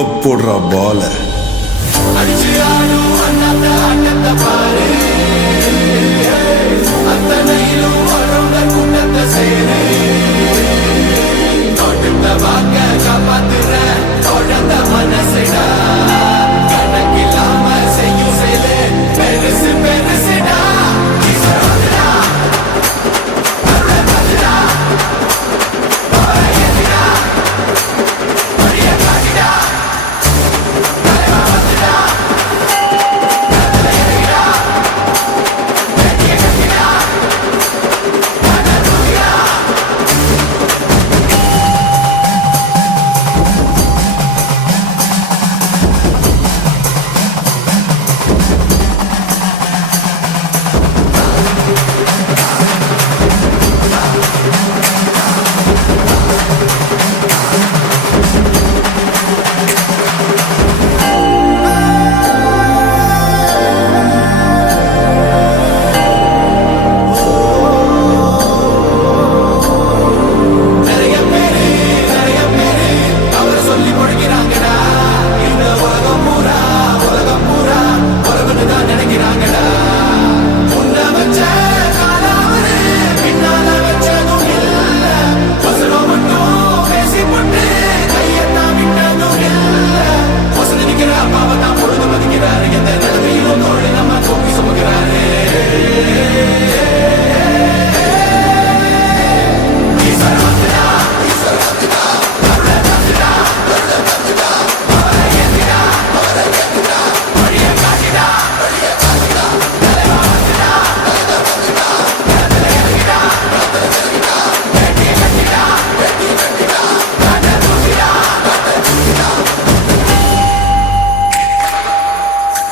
இப்ப போடுற பால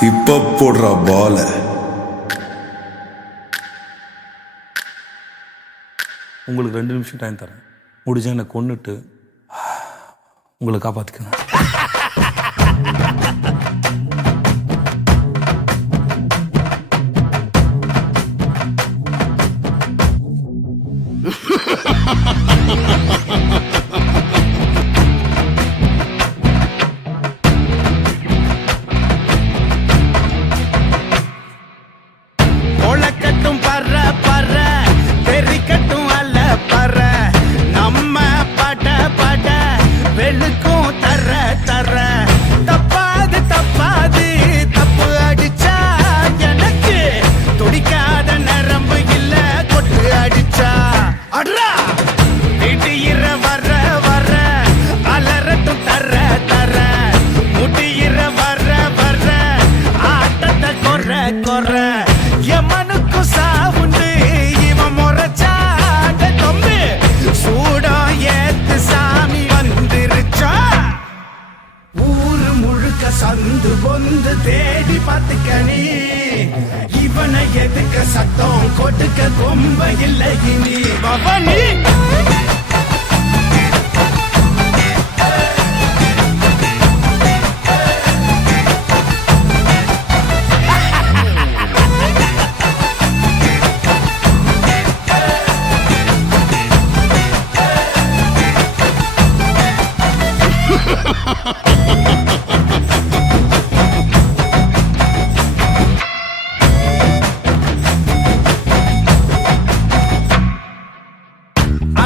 இப்ப போடுற பால உங்களுக்கு 2 நிமிஷம் டைம் தரேன். முடிஞ்சா என்னை கொன்னுட்டு உங்களை காப்பாற்றிக்கணும். சந்து பொந்து தேடி பார்த்துக்கணி இவனை எதுக்க சத்தம் கொட்டுக்க கொம்ப இல்லை இனி பவனி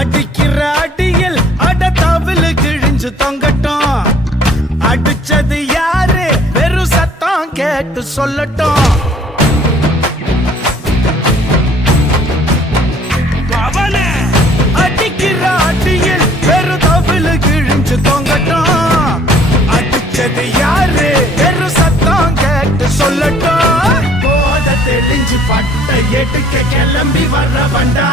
அடிக்கிற அடியில் அடத்தாவில் கிழிஞ்சு தொங்கட்டும். அடிச்சது யாரு வெறும் சத்தம் கேட்டு சொல்லட்டும். அடிக்கிற அடியில் வெறும் தவில் கிழிஞ்சு தொங்கட்டும். அடிச்சது யாரு வெறும் சத்தம் கேட்டு சொல்லட்டும். போத தெளிஞ்சு பட்ட எடுக்க கிளம்பி வர்ற வண்டா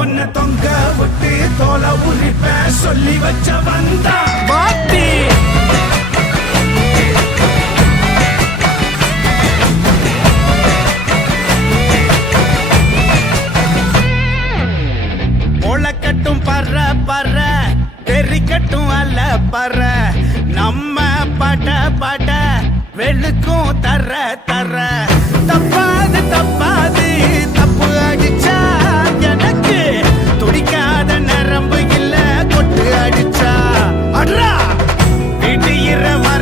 உன்னை தொங்க விட்டு தோலை உரிப்ப சொல்லி வச்ச வந்தா பாட்டி முளைக்கட்டும் பற பற தெரிக்கட்டும் அல்ல பற நம்ம பட பட வெளுக்கும் தர தர தப்பாது தப்பாது தப்பு அடிச்சா எனக்கு துடிக்காத நரம்பு இல்ல கொட்டு அடிச்சா அட்ரா வீட்டு இரவா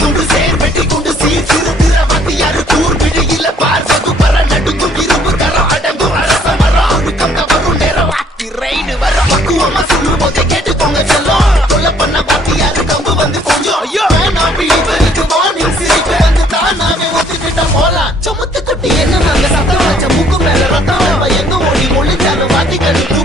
குண்டு சேர் வெட்டி குண்டு சீர் சிறுகிற வாத்தியாரு கூர் விழியில பார்வது பர நடுங்கும் இரும்பு கரம் அடங்கும் அரச மரம் ஒழுக்கம் தவறும் நேரம் வாத்தி ரைடு வர பக்குவமா சொல்லும் போதே கேட்டுக்கோங்க செல்லம் கொல்ல பண்ண வாத்தியாரு கம்பு வந்து கொஞ்சம் ஐயோ வேணாம் பிழிவருக்கு வானில் சிரிப்பு வந்து தானாவே ஒத்துக்கிட்ட போலாம் சமுத்து குட்டி என்ன நாங்க சத்தம் வச்ச மூக்கு மேல ரத்தம் எங்க ஓடி ஒளிச்சாலும் வாத்தி கழுத்து